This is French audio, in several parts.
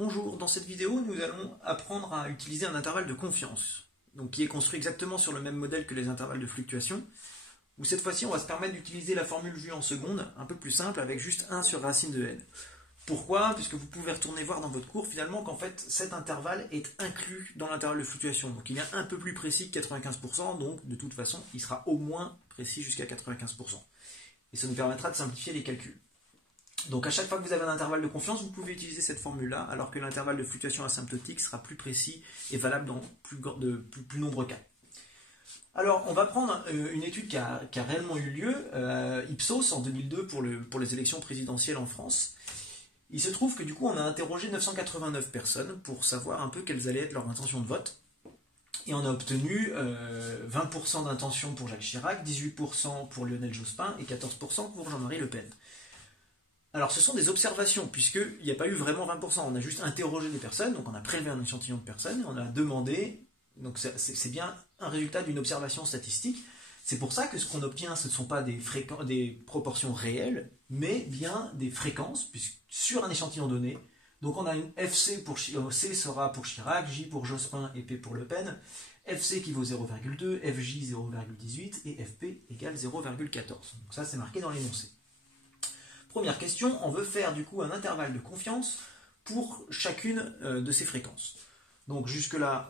Bonjour, dans cette vidéo, nous allons apprendre à utiliser un intervalle de confiance, donc qui est construit exactement sur le même modèle que les intervalles de fluctuation, où cette fois-ci on va se permettre d'utiliser la formule vue en seconde, un peu plus simple, avec juste 1 sur racine de n. Pourquoi? Puisque vous pouvez retourner voir dans votre cours finalement qu'en fait cet intervalle est inclus dans l'intervalle de fluctuation, donc il est un peu plus précis que 95%, donc de toute façon il sera au moins précis jusqu'à 95%. Et ça nous permettra de simplifier les calculs. Donc à chaque fois que vous avez un intervalle de confiance, vous pouvez utiliser cette formule-là, alors que l'intervalle de fluctuation asymptotique sera plus précis et valable dans plus nombreux cas. Alors on va prendre une étude qui a réellement eu lieu, Ipsos en 2002 pour les élections présidentielles en France. Il se trouve que du coup on a interrogé 989 personnes pour savoir un peu quelles allaient être leurs intentions de vote. Et on a obtenu 20% d'intention pour Jacques Chirac, 18% pour Lionel Jospin et 14% pour Jean-Marie Le Pen. Alors ce sont des observations, puisqu'il n'y a pas eu vraiment 20%, on a juste interrogé des personnes, donc on a prélevé un échantillon de personnes, et on a demandé, donc c'est bien un résultat d'une observation statistique. C'est pour ça que ce qu'on obtient, ce ne sont pas des proportions réelles, mais bien des fréquences, sur un échantillon donné. Donc on a une FC pour C sera pour Chirac, J pour Jospin et P pour Le Pen, FC qui vaut 0,2, FJ 0,18 et FP égale 0,14. Donc ça c'est marqué dans l'énoncé. Première question, on veut faire du coup un intervalle de confiance pour chacune de ces fréquences. Donc jusque là,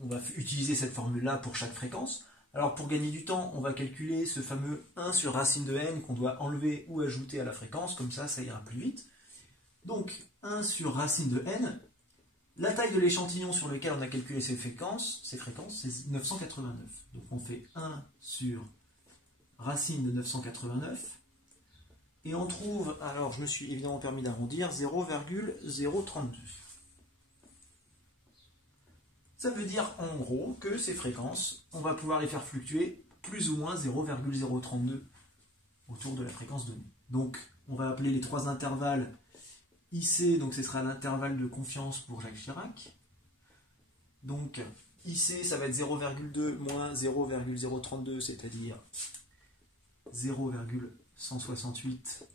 on va utiliser cette formule-là pour chaque fréquence. Alors pour gagner du temps, on va calculer ce fameux 1 sur racine de n qu'on doit enlever ou ajouter à la fréquence, comme ça ira plus vite. Donc 1 sur racine de n, la taille de l'échantillon sur lequel on a calculé ces fréquences, c'est 989. Donc on fait 1 sur racine de 989. Et on trouve, alors je me suis évidemment permis d'arrondir, 0,032. Ça veut dire en gros que ces fréquences, on va pouvoir les faire fluctuer plus ou moins 0,032 autour de la fréquence donnée. Donc on va appeler les trois intervalles IC, donc ce sera l'intervalle de confiance pour Jacques Chirac. Donc IC ça va être 0,2 moins 0,032, c'est-à-dire 0,168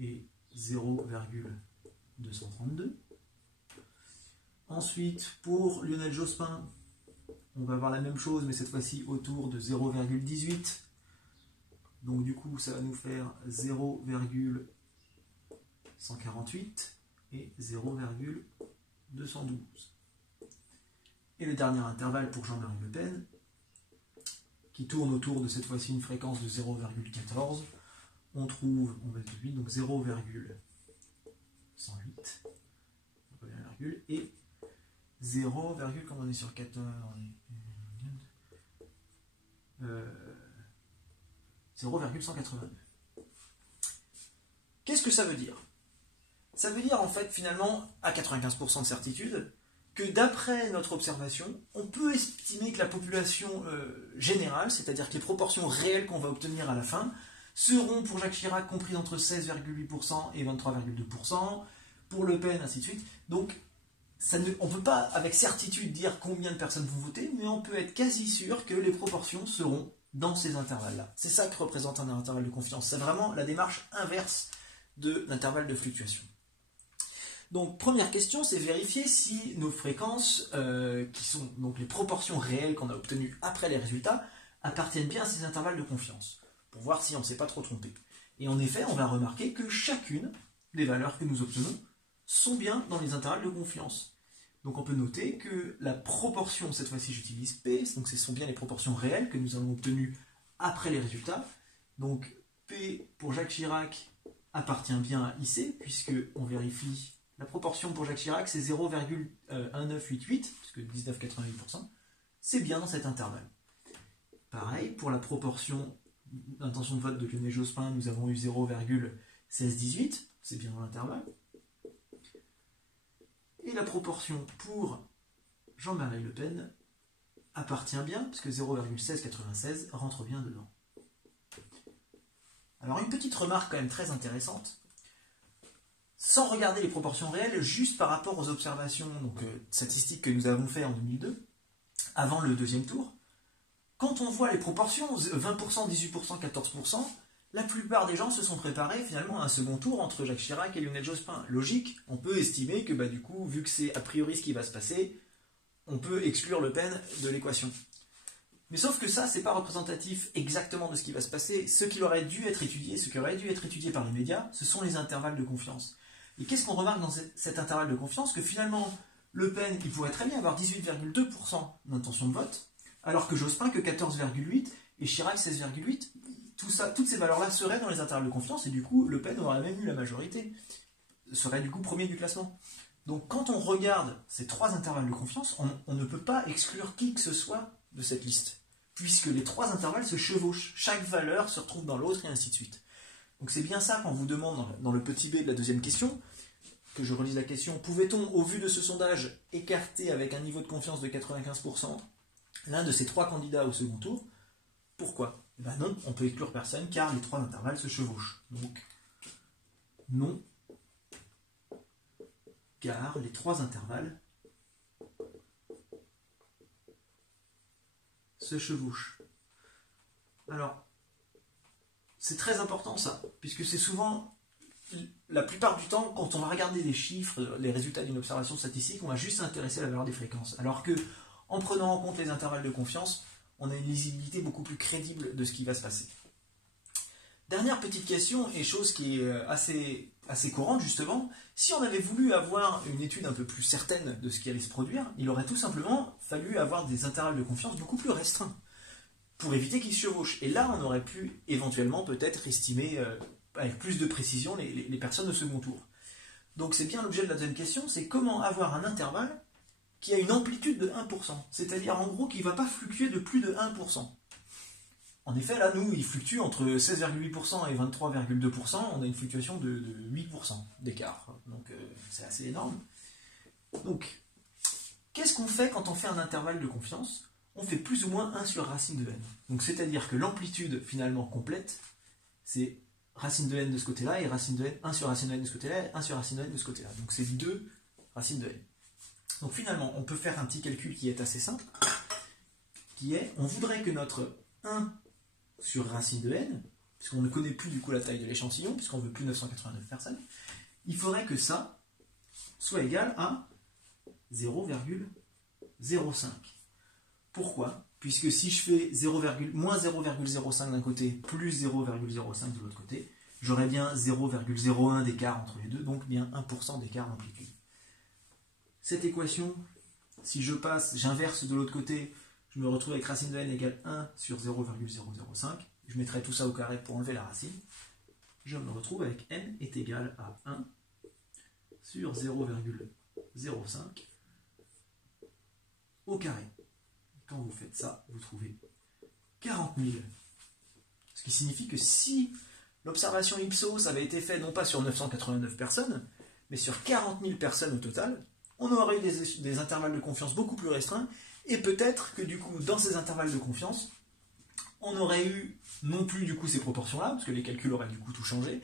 et 0,232. Ensuite, pour Lionel Jospin, on va avoir la même chose, mais cette fois-ci autour de 0,18. Donc du coup, ça va nous faire 0,148 et 0,212. Et le dernier intervalle pour Jean-Marie Le Pen, qui tourne autour de cette fois-ci une fréquence de 0,14. On trouve, on va être 8, donc 0,108 et 0, quand on est sur 14, 0,182. Qu'est-ce que ça veut dire? Ça veut dire en fait finalement à 95% de certitude que d'après notre observation, on peut estimer que la population générale, c'est-à-dire que les proportions réelles qu'on va obtenir à la fin, seront pour Jacques Chirac comprises entre 16,8% et 23,2%, pour Le Pen, ainsi de suite. Donc, on ne peut pas avec certitude dire combien de personnes vont voter, mais on peut être quasi sûr que les proportions seront dans ces intervalles-là. C'est ça que représente un intervalle de confiance. C'est vraiment la démarche inverse de l'intervalle de fluctuation. Donc, première question, c'est vérifier si nos fréquences, qui sont donc les proportions réelles qu'on a obtenues après les résultats, appartiennent bien à ces intervalles de confiance, pour voir si on ne s'est pas trop trompé. Et en effet, on va remarquer que chacune des valeurs que nous obtenons sont bien dans les intervalles de confiance. Donc on peut noter que la proportion, cette fois-ci j'utilise P, donc ce sont bien les proportions réelles que nous avons obtenues après les résultats. Donc P pour Jacques Chirac appartient bien à IC, puisque on vérifie la proportion pour Jacques Chirac, c'est 0,1988, puisque 19,88%, c'est bien dans cet intervalle. Pareil, pour la proportion d'intention de vote de Lionel Jospin, nous avons eu 0,1618, c'est bien dans l'intervalle. Et la proportion pour Jean-Marie Le Pen appartient bien, puisque 0,1696 rentre bien dedans. Alors une petite remarque quand même très intéressante, sans regarder les proportions réelles, juste par rapport aux observations statistiques que nous avons fait en 2002, avant le deuxième tour, quand on voit les proportions, 20%, 18%, 14%, La plupart des gens se sont préparés finalement à un second tour entre Jacques Chirac et Lionel Jospin. Logique, on peut estimer que du coup, vu que c'est a priori ce qui va se passer, on peut exclure Le Pen de l'équation. Mais sauf que ça, c'est pas représentatif exactement de ce qui va se passer. Ce qui aurait dû être étudié par les médias, ce sont les intervalles de confiance. Et qu'est-ce qu'on remarque dans cet intervalle de confiance? Que finalement, Le Pen, il pourrait très bien avoir 18,2% d'intention de vote, alors que Jospin que 14,8% et Chirac 16,8%. Toutes ces valeurs-là seraient dans les intervalles de confiance, et du coup, Le Pen aurait même eu la majorité, serait du coup premier du classement. Donc quand on regarde ces trois intervalles de confiance, on ne peut pas exclure qui que ce soit de cette liste, puisque les trois intervalles se chevauchent, chaque valeur se retrouve dans l'autre, et ainsi de suite. Donc c'est bien ça qu'on vous demande dans le petit b de la deuxième question, que je relise la question: pouvait-on, au vu de ce sondage, écarter avec un niveau de confiance de 95% l'un de ces trois candidats au second tour? Pourquoi? Non, on peut exclure personne, car les trois intervalles se chevauchent. Donc, non, car les trois intervalles se chevauchent. Alors, c'est très important ça, puisque c'est souvent, la plupart du temps, quand on va regarder les chiffres, les résultats d'une observation statistique, on va juste s'intéresser à la valeur des fréquences. Alors que, en prenant en compte les intervalles de confiance, on a une lisibilité beaucoup plus crédible de ce qui va se passer. Dernière petite question, et chose qui est assez courante justement, si on avait voulu avoir une étude un peu plus certaine de ce qui allait se produire, il aurait tout simplement fallu avoir des intervalles de confiance beaucoup plus restreints, pour éviter qu'ils se chevauchent. Et là, on aurait pu éventuellement peut-être estimer avec plus de précision les personnes de second tour. Donc c'est bien l'objet de la deuxième question, c'est comment avoir un intervalle qui a une amplitude de 1%, c'est-à-dire en gros qui ne va pas fluctuer de plus de 1%. En effet, là, nous, il fluctue entre 16,8% et 23,2%, on a une fluctuation de 8% d'écart, donc c'est assez énorme. Donc, qu'est-ce qu'on fait quand on fait un intervalle de confiance? On fait plus ou moins 1 sur racine de n. Donc c'est-à-dire que l'amplitude finalement complète, c'est racine de n de ce côté-là, et racine de n, 1 sur racine de n de ce côté-là, et 1 sur racine de n de ce côté-là. Donc c'est 2 racines de n. Donc finalement, on peut faire un petit calcul qui est assez simple, qui est, on voudrait que notre 1 sur racine de n, puisqu'on ne connaît plus du coup la taille de l'échantillon, puisqu'on ne veut plus 989 personnes, il faudrait que ça soit égal à 0,05. Pourquoi? Puisque si je fais moins 0,05 d'un côté, plus 0,05 de l'autre côté, j'aurai bien 0,01 d'écart entre les deux, donc bien 1% d'écart d'amplitude. Cette équation, si j'inverse de l'autre côté, je me retrouve avec racine de n égale 1 sur 0,005. Je mettrai tout ça au carré pour enlever la racine. Je me retrouve avec n est égal à 1 sur 0,05 au carré. Quand vous faites ça, vous trouvez 40 000. Ce qui signifie que si l'observation Ipsos avait été faite non pas sur 989 personnes, mais sur 40 000 personnes au total, on aurait eu des intervalles de confiance beaucoup plus restreints, et peut-être que du coup, dans ces intervalles de confiance, on aurait eu non plus du coup ces proportions-là, parce que les calculs auraient du coup tout changé,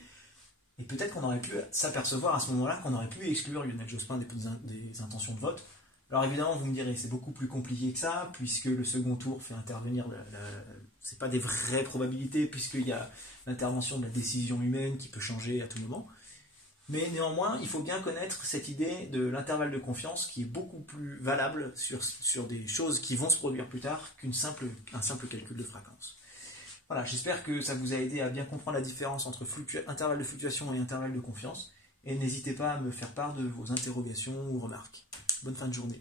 et peut-être qu'on aurait pu s'apercevoir à ce moment-là qu'on aurait pu exclure Lionel Jospin des intentions de vote. Alors évidemment, vous me direz, c'est beaucoup plus compliqué que ça, puisque le second tour fait intervenir, c'est pas des vraies probabilités, puisqu'il y a l'intervention de la décision humaine qui peut changer à tout moment. Mais néanmoins, il faut bien connaître cette idée de l'intervalle de confiance qui est beaucoup plus valable sur des choses qui vont se produire plus tard qu'un simple calcul de fréquence. Voilà, j'espère que ça vous a aidé à bien comprendre la différence entre intervalle de fluctuation et intervalle de confiance. Et n'hésitez pas à me faire part de vos interrogations ou remarques. Bonne fin de journée.